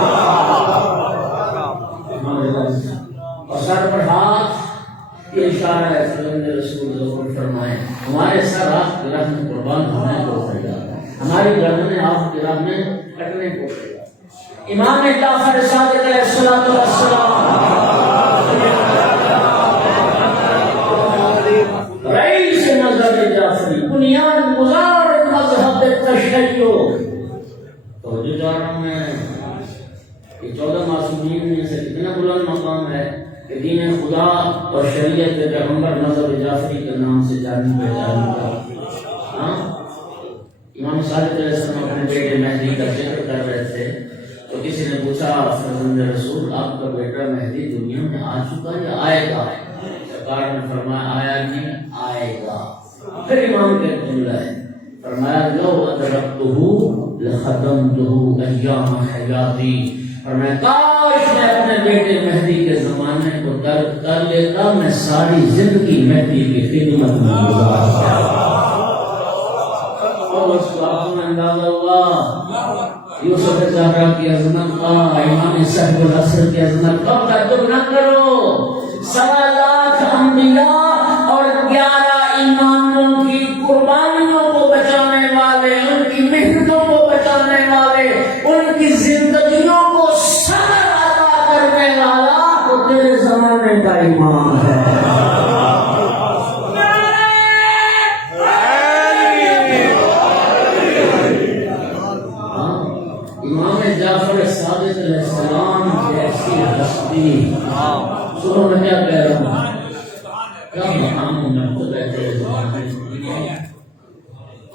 اور سر پر ہاتھ یہ اشارہ ہے، صلی رسول ظہور فرمائے ہمارے سر آپ کی راہ میں قربان ہونے کو تیار ہے، ہماری گردنیں آپ کی راہ میں کٹنے کو تیار۔ امام جعفر صادق علیہ السلام رئیس مذہب جعفری، بنیاد گزار مذہب تشیع، تو جو جا رہا ہوں میں کہ 14 معصومین میں سے کتنا بلند مقام ہے کہ دین خدا اور شریعت پیغمبر مذہب جعفری کے نام سے جانی پہچانی کا۔ امام صادق علیہ السلام اپنے بیٹے مہدی کا ذکر کر رہے تھے تو کسی نے پوچھا فرزند رسول آپ کا بیٹا مہدی دنیا میں آ چکا یا آئے گا؟ سرکار نے فرمایا آیا نہیں آئے گا۔ پھر امام کے جملہ ہے، فرمایا لو ادرکتہ لختمتہ ایام حیاتی، فرمایا کاش میں اپنے بیٹے مہدی کے زمانے کو درک کر لیتا، میں ساری زندگی مہدی کی خدمت میں گزارتا۔ اور اس کو اپنا اندازہ ہوا یوسف زہرا کی عظمت کا، امام صاحب العصر کی عظمت کا تعجب نہ کرو۔ 7 لاکھ انبیاء اور 11 اماموں کی قربانیوں کو بچانے والے، ان کی محنتوں کو بچانے والے، ان کی زندگیوں کو صبر عطا کرنے والا تو تیرے زمانے کا امام ہے۔ امام جعفر صادق علیہ السلام جیسی ہستی، سنو میں کیا کہہ رہا ہوں، کیا مقام میں خود ہے۔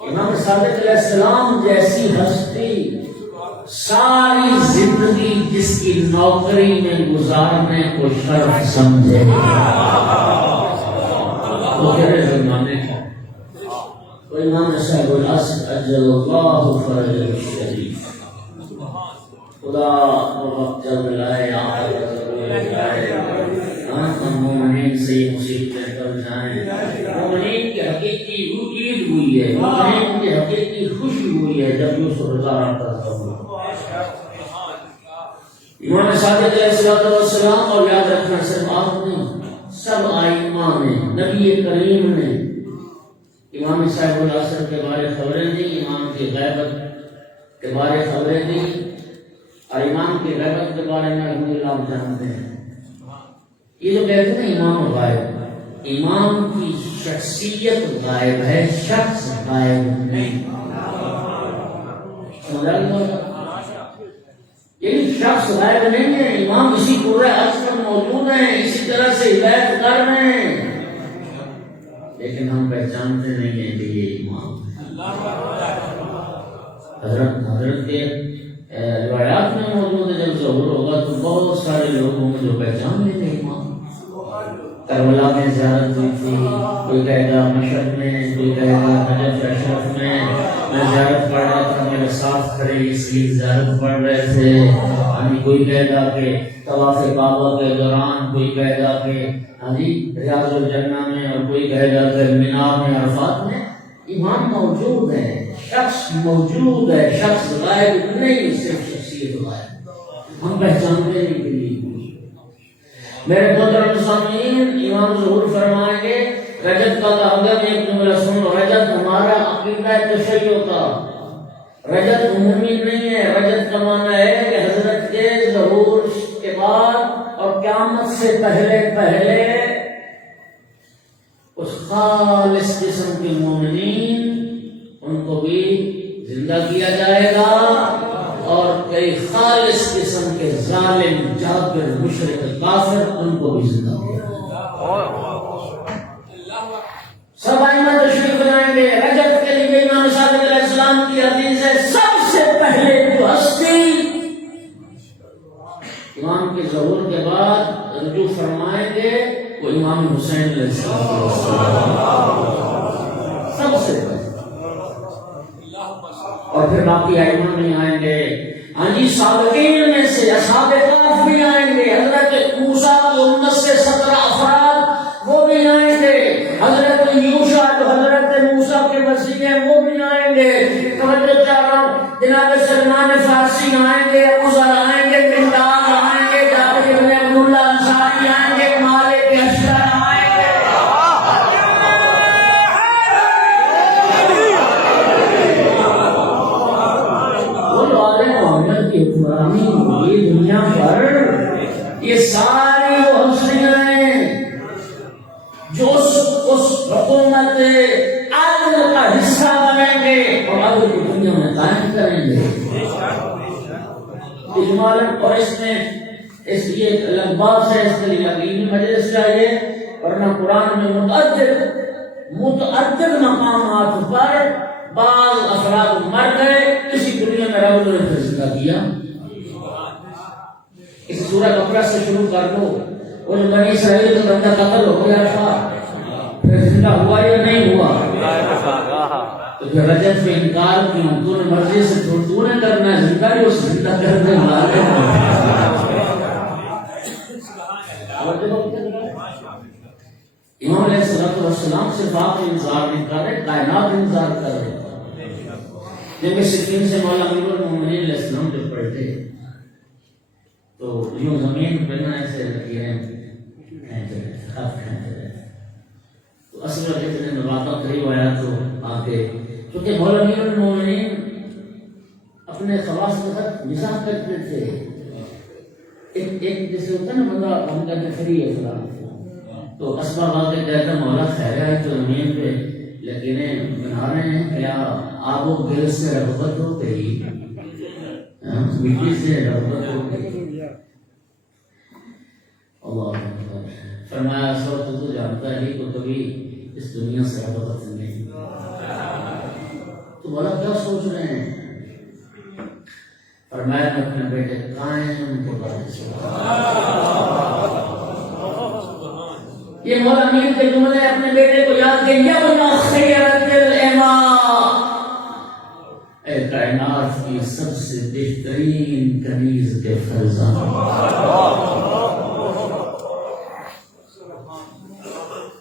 امام صادق علیہ السلام جیسی ہستی ساری زندگی جس کی نوکری میں گزارنے کو شرف سمجھے وہ تیرے زمانے کا تو امام صاحب العصر اجل اللہ فرجہ الشریف، خدا وقت جب لائے مومنین سے یہ مصیبتیں ٹل جائیں۔ مومنین کی حقیقی عید ہوئی ہے، مومنین کی حقیقی خوشی ہوئی ہے جب یوسف رضا رہتا تھا۔ امام صادق علیہ السلام، اور یاد رکھنا صرف آپ نہیں، سب ائمہ نے، نبی کریم نے امام صاحب العصر کے بارے خبریں دی، امام کی غیبت کے بارے خبریں دی، اور امام کی غیبت کے بارے میں الحمدللہ آپ جانتے ہیں۔ یہ جو کہتے ہیں امام غائب، امام کی شخصیت غائب ہے، شخص غائب نہیں۔ یہی شخص غائب نہیں ہے، امام اسی پورے عرض پر موجود ہیں، اسی طرح سے ہدایت کر رہے ہیں، لیکن ہم پہچانتے نہیں ہیں کہ یہ امام حضرت کے روایات میں موجود ہے، جب ظہور ہوگا تو بہت سارے لوگ ہوں گے جو پہچان لیں گے امام۔ کربلا میں زیارت ہوئی تھی، کوئی کہے گا مشہد میں، کوئی کہے گا نجف اشرف میں زیارت پڑھ رہا تھا، میرے ساتھ کھڑے اس لیے زیارت پڑھ رہے تھے، کوئی کہے گا کہ طواف کعبہ کے دوران، کوئی کہے گا کہ ریاض الجنہ میں، اور کوئی کہے گا کہ مینا میں، عرفات میں۔ امام موجود ہے، شخص موجود ہے، شخص غائب نہیں، صرف شخصیت غائب، ہم پہچانتے نہیں کہ لیے۔ میرے محترم سامعین، امام ظہور فرمائیں گے رجب کا تعلق ایک جملہ سن لو، رجب ہمارا عقیدہ تشیع کا، رجب عمومی نہیں ہے، رجب کا معنی ہے کہ حضرت کے ظہور کے بعد اور قیامت سے پہلے اس خالص قسم کے مومنین ان کو بھی زندہ کیا جائے گا، اور کئی خالص قسم کے ظالم جابر مشرک کافر ان کو بھی زندہ کیا جائے گا۔ سب ائمہ تشریف لائیں گے۔ رجب کے لیے امام صادق علیہ السلام کی حدیث ہے، سب سے پہلے جو ہستی امام کے ظہور کے بعد رجوع فرمائیں گے وہ امام حسین علیہ السلام، سب سے پہلے، اور پھر باقی ائمہ نہیں آئیں گے۔ سابقین میں سے اصحاب کہف بھی آئیں گے، حضرت موسیٰ کو 19 سے 17 افراد وہ بھی آئیں گے، حضرت یوشع جو حضرت موسیٰ کے وصی ہیں وہ بھی آئیں گے۔ توجہ چاہ رہا ہوں، جناب سلمان فارسی آئیں گے، ابو ذر آئیں گے، مقداد آئیں گے، جابر بن عبداللہ انصاری آئیں گے، مالک اشتر آئیں گے۔ محمد کی حکمرانی ہوئی دنیا پر، یہ ساری وہ ہستیاں ہیں جو اس حکومت عدل کا حصہ بنیں گے اور عدل کی دنیا میں قائم کریں گے۔ اور اس میں اس لیے لگباس ہے، اس کے لیے عقیدی مجلس چاہیے، ورنہ قرآن میں متعدد مقامات پر بعض افراد مر گئے، اسی دنیا میں رب نے پھر زندہ کیا۔ اس سورہ بقرہ سے شروع کر دو، وہ جو بنی اسرائیل کا بندہ قتل ہو گیا تھا، پھر زندہ ہوا یا نہیں ہوا؟ تو پھر رجب سے انکار کیوں؟ تو نے مرضی سے تو نے کرنا ہے، زندہ ہی اس زندہ کرنے والے امام علیہ السلام سے باپ انتظار نہیں کر رہے، کائنات انتظار کر رہے۔ جب صفین سے مولا امیر المومنین علیہ السلام جب پڑھتے تو یوں زمین پہ نہ ایسے لکیریں کھینچ رہے، تو اصل میں جتنے نباتات قریب آیا تو آ کے، کیونکہ مولا امیر المومنین اپنے خواص کے ساتھ مزاح کرتے تھے، ایک جیسے ہوتا ہے نا بندہ ہم کہتے فری ہے فلاں، تو اسباب آ کے کہتا مولا خیر ہے تو زمین پہ لکیریں بنا رہے ہیں، کیا آب و گل سے رغبت ہو گئی، مٹی سے رغبت ہو گئی؟ اللہ فرمایا اس وقت تو جانتا ہے کہ کبھی اس دنیا سے رغبت نہیں، تو بولا کیا سوچ رہے ہیں؟ فرمایا میں اپنے بیٹے قائم کو یہ مولا امین کے جملے اپنے بیٹے کو یاد کہ یبنا خیرت الاماء، اے کائنات کی سب سے بہترین کنیز کے فرزند۔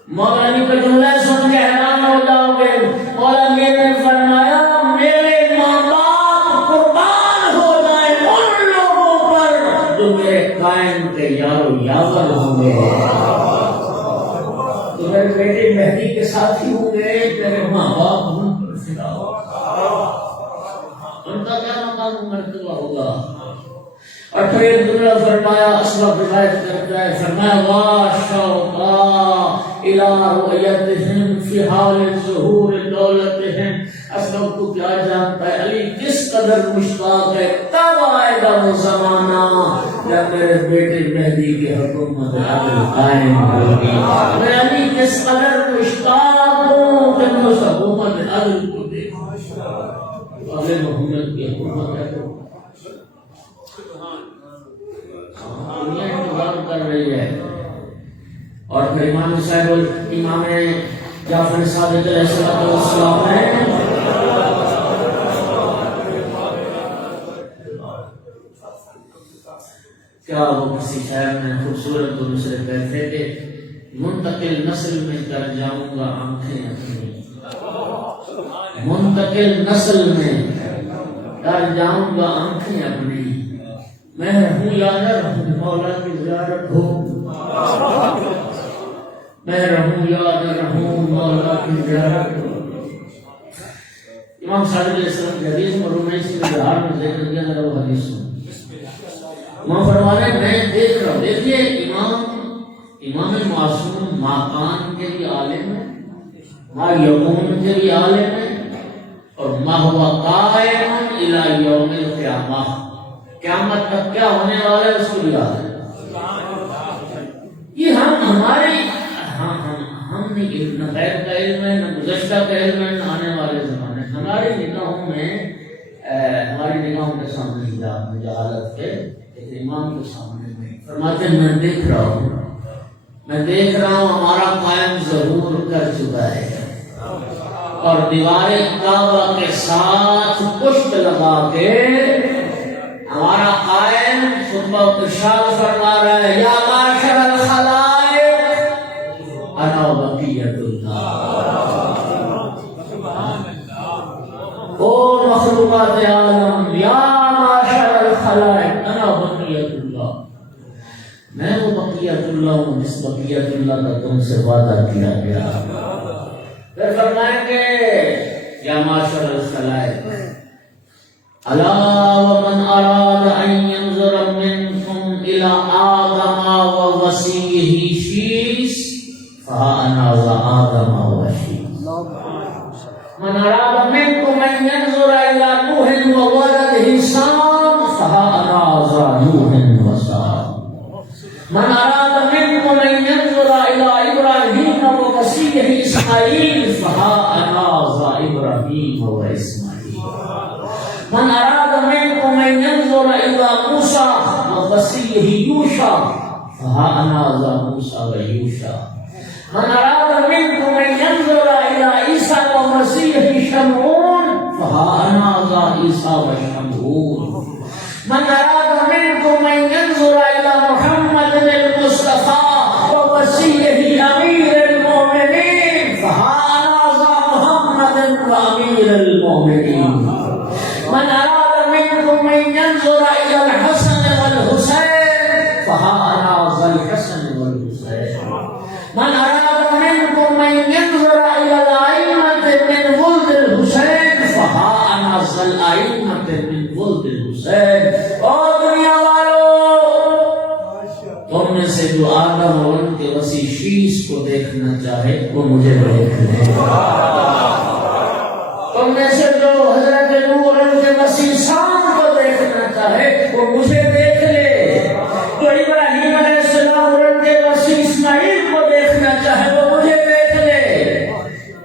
مولا امین کا جملہ سن کے حیران ہو جاؤ گے۔ مولا امین نے فرمایا میرے ماں باپ قربان ہو جائیں ان لوگوں پر جو میرے قائم کے یار و یاور ہوں گے، میرے بیٹے مہدی کے ساتھی ہوں گے، میرے ماں باپ ان پر فدا ان کا کیا مقام مرتبہ ہوگا۔ اور پھر ایک جملہ فرمایا، اسباب روایت کرتا ہے، فرمایا واشوقا الی رؤیتہم فی حال ظہور دولتہم اس وقت تو کیا جانتا ہے علی کس قدر مشتاق ہے، کب آئے گا وہ زمانہ جب میرے بیٹے مہدی کی حکومت عدل قائم ہوگی۔ میں علی کس قدر مشتاق ہوں کہ میں اس حکومت عدل کو دیکھوں۔ ابھی محمد کی حکومت ہے دنیا انتظار کر رہی ہے۔ اور پھر امام صاحب امام جعفر صادق علیہ السلام نے کیا وہ کسی شاعر میں خوبصورت طور سے کہتے تھے منتقل نسل میں کر جاؤں گا آنکھیں اپنی، منتقل نسل میں کر جاؤں گا آنکھیں اپنی، میں ہوں یا نہ رہوں مولا کی زیارت ہو، میں رہوں یا نہ رہوں مولا کی زیارت ہو۔ امام صادق علیہ السلام کی حدیث مرحوم اسی میں بہار میں ذکر کیا ذرا وہ حدیث سن۔ امام فرمانے میں دیکھ رہا ہوں، دیکھیے امام معصوم ما کان کے بھی عالم ہے، ما یکون کے بھی عالم ہے، اور ما ہوا قائم الی یوم القیامہ، قیامت تک کیا ہونے والا ہے اس کو بھی عالم ہے۔ یہ ہم نے نہ غیر کا علم ہے، نہ گزشتہ کا علم ہے، نہ آنے والے زمانے۔ ہماری نگاہوں کے سامنے حجاب میں جہالت کے امام کے سامنے میں فرماتے ہیں میں دیکھ رہا ہوں ہمارا قائم ظہور کر چکا ہے، اور دیوار کعبہ کے ساتھ پشت لگا کے ہمارا قائم خطبہ ارشاد فرما رہا ہے یا معاشر الخلائق انا بقیت اللہ، او مخلوقات عالم یا معاشر الخلائق انا بقیت اللہ، میں وہ بقیت اللہ ہوں جس بقیت اللہ کا تم سے وعدہ کیا گیا۔ پھر فرمائیں گے یا معاشر الخلائق الا ومن اراد ان ينظر منكم الى آدم ووصيه شيس فانا وآدم وشيس، من اراد منكم ان ينظر الى نوح وولده سام فانا نوح وسام، من اراد منكم ان ينظر الى ابراهيم ووصيه اسماعيل فانا ابراهيم واسماعيل، من اراد منكم ان ينظر الى موسى ووصيه يوشع فانا موسى ويوشع، من اراد منكم ان ينظر الى عيسى ومسيحه شمعون فانا عيسى وشمعون، من اراد منكم ان ينظر الى محمد المصطفى ووصيه امير المؤمنين فانا محمد وامير المؤمنين، من اراد منكم ان ينظر الى الحسن والحسين فانا الحسن والحسين، من اراد منكم ان ينظر الى الائمه من ولد الحسين فانا الائمه من ولد الحسين۔ اور دنیا والوں تم میں سے جو آدم اور ان کے وسیع شیش کو دیکھنا چاہے وہ مجھے دیکھ لے، تم میں سے جو حضرت نور ان کے وسیع شان کو دیکھنا چاہے وہ مجھے دیکھ لے، تو ابراہیم علیہ السلام اور ان کے وسیع اسماعیل کو دیکھنا چاہے وہ مجھے دیکھ لے،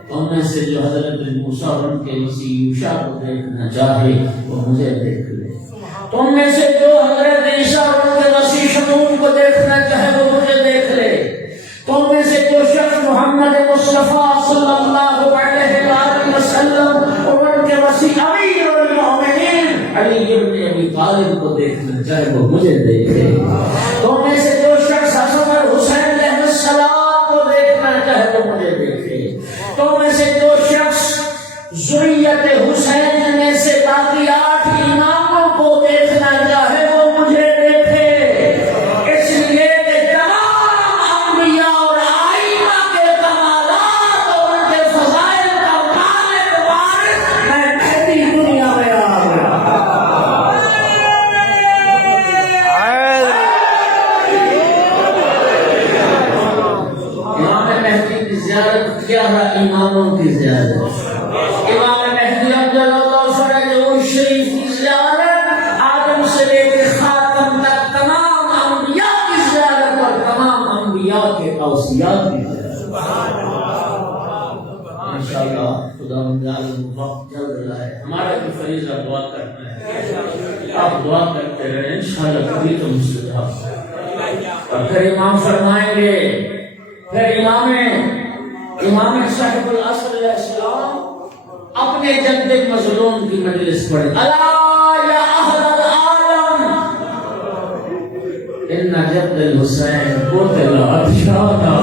تم میں سے جو حضرت موسیٰ اور ان کے وسیع یوشع کو دیکھنا چاہے وہ مجھے دیکھ لے، تم میں سے جو حضرت عیسیٰ اور ان کے وسیع شمول کو دیکھنا چاہے وہ مجھے دیکھ لے، تم میں سے جو شخص محمد مصطفیٰ صلی اللہ علیہ وآلہ وسلم اور ان کے وسیع امیر المؤمنین علی ابن ابی طالب کو دیکھنا چاہے وہ مجھے دیکھے، تم میں سے جو شخص حسن اور حسین علیہ السلام کو دیکھنا چاہے وہ مجھے دیکھے، تم میں سے جو شخص ذریت حسین میں سے باقی 8 اماموں کو دیکھنا چاہے وہ مجھے دیکھے، اس لیے کہ تمام انبیاء اور ائمہ کے کمالات اور ان کے فضائل کا مالک وارث میں مہدی دنیا میں آ گیا۔ امام مہدی کی زیارت کیا ہے؟ اماموں کی زیارت۔ امام مہدی شریف کی زیارت آدم سے لے کے خاتم تک تمام انبیاء کی زیارت اور تمام انبیاء کے اوصیات کی زیارت. انشاءاللہ خدا وقت چل رہا ہے، ہمارا بھی فریضہ دعا کرنا ہے. آپ دعا کرتے رہیں، انشاءاللہ کبھی تو مستجاب. اور پھر امام فرمائیں گے، پھر امام صاحب العصر علیہ السلام اپنے جد مظلوم کی مجلس پڑھے. الا یا اہل العالم ان جد الحسین قتل عطشانا.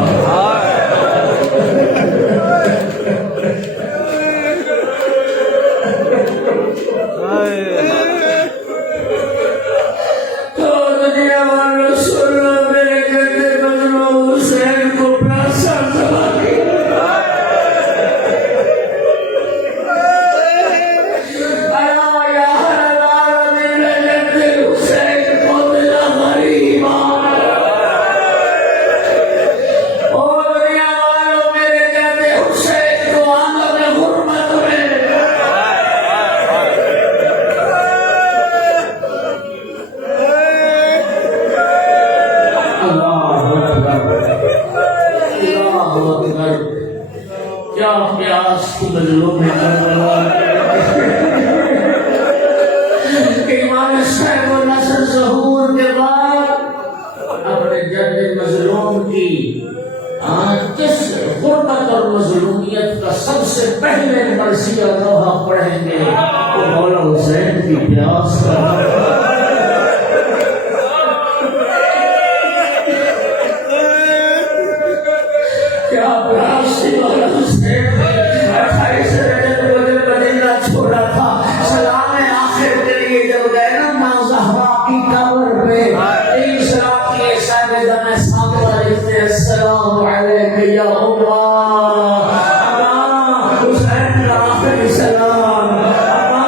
کیا پیاس کی بدلوں میں امام صاحب العصر ظہور کے بعد اپنے جد مظلوم کی کس غربت اور مظلومیت کا سب سے پہلے مرثیہ دوہا پڑھیں گے تو مولا حسین کی پیاس کا. السلام علیکم یا اللہ حسین کا آخری سلام.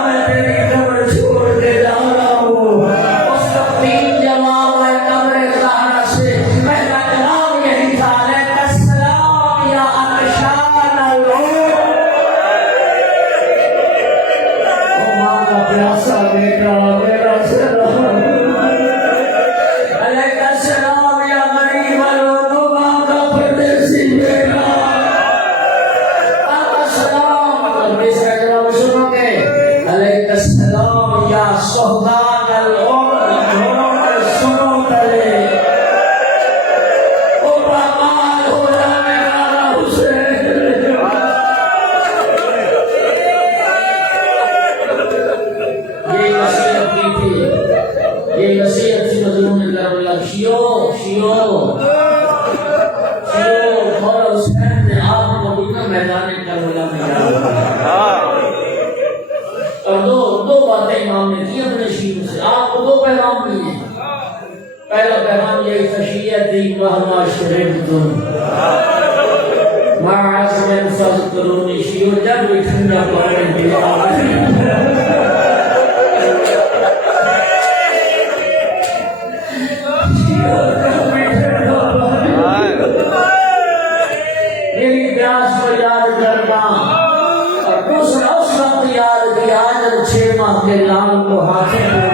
میں تیری قبر چھوڑ کے جا رہا ہوں. اس کا تین جواب ہے قبر زہرا سے. پہلا جواب یہی تھا علیک السلام یا عطشان العمر. ماں کا پیاسا بیٹا میرا سلام. علیک السلام یا غریب السلام یا صحبان العمر. سنو تلے او بامال ہو جانے والا حسین. یہ نصیحت کی تھی، یہ نصیحت تھی مظلوم کربلا. شیعو مولا حسین نے آپ کو بھی نہ میدان کربلا میں ڈالا. اور دو باتیں امام نے کی اپنے شیعوں سے. آپ کو دو پیغام دیے. پہلا پیغام یہی تھا شیعہ دین مہما شریف تم معاذ من فضلونی. شیعوں جب بھی ٹھنڈا پانی دیا میری پیاس کو یاد کرنا. اور دوسرا اس وقت یاد کیا جب 6 ماہ کے لال کو ہاتھوں میں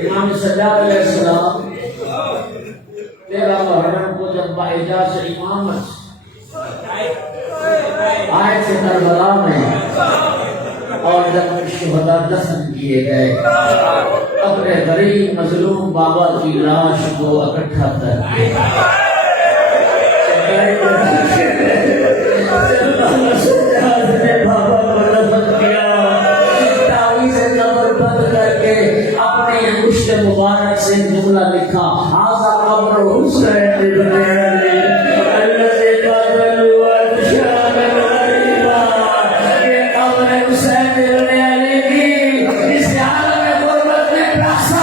امام سجاد علیہ السلام تیرا محرم کو جب باعجاز امامت آئے تھے کربلا میں اور جب شہداء دفن کیے گئے اپنے غریب مظلوم بابا کی لاش کو اکٹھا کر بابا کو دفن کیا. مبارک سے جملہ لکھا. الامر حسین ابن علی الذي قتلوا وشاب غریبا. یہ قبر حسین ابن علی کی اس عالم غربت میں پیاسا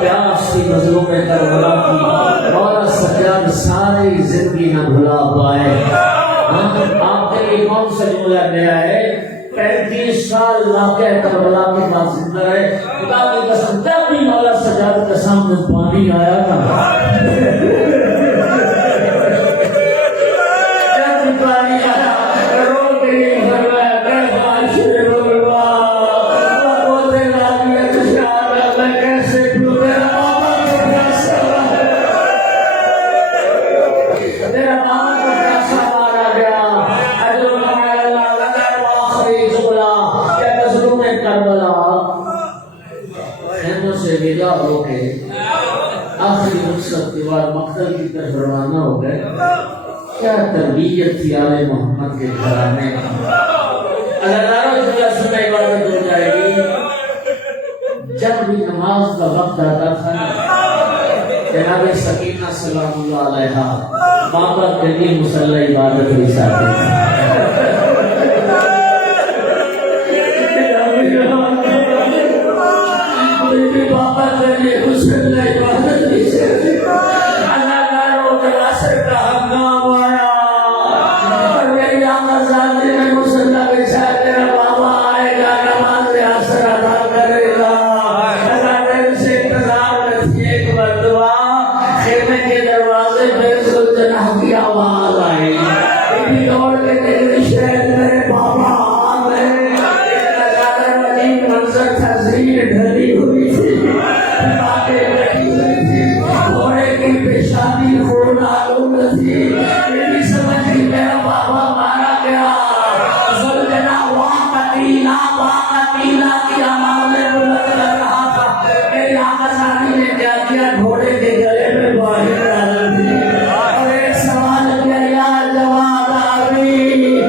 پیاس کی مظلوم کربلا کی مولا سجاد ساری زندگی نہ بھلا پائے. آپ کے لیے کون سا جملہ گیا ہے؟ 35 سال واقعہ کربلا کے بعد زندہ رہے. خدا کی قسم جب بھی مولا سجاد کے سامنے پانی آیا نا، جب بھی پانی آیا رو کے لیے فرمایا ودا ہو کے آخری رخصت کے بعد مقتل کی طرف روانہ ہو گئے. کیا تربیت تھی آل محمد کے گھرانے کی. اللہ عبادت ہو جائے گی. جب بھی نماز کا وقت آتا تھا جناب سکینہ سلام اللہ علیہا بابا کے لیے مصلی عبادت بچھاتے تھے. بابا کے لیے مصلی عبادت بچھاتے تھے. اللہ کا روز عصر کا ہنگام آیا اور میری آقا زادی نے مصلی بچھا کر بابا آئے گا نماز عصر ادا کرے گا. ایک مرتبہ خیمے کے دروازے پہ سلطنہ کی آواز آئی. دوڑ کے نکلی شہر میرے بابا آ گئے. نظارہ عجیب منظر تھا. زمین ڈھلی ہوئی تھی، باتیں بیٹھی ہوئی تھی، گھوڑے کی پیشانی خون آلود تھی. میری سمجھ کی میرا بابا مارا گیا. سلطنہ واقعیلا کی آواز بلند کر رہا تھا. میری آقا زادی نے کیا کیا؟ گھوڑے کے گلے میں باہر ڈال دی اور ایک سوال کیا، یا جواب آبی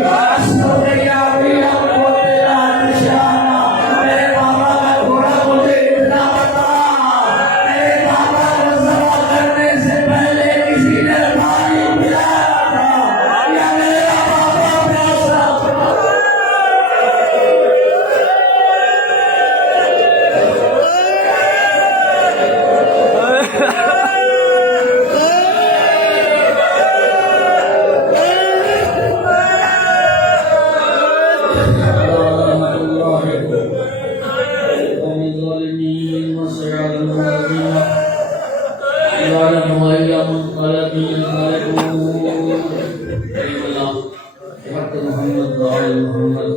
اسلو یا بھی اب کو تیرا نشانہ. میرے بابا کا گھوڑا مجھے اتنا بتا، میرے بابا کو ذبح کرنے سے پہلے کسی نے پانی پلایا تھا یا میرا بابا پیاسا تھا؟ محمد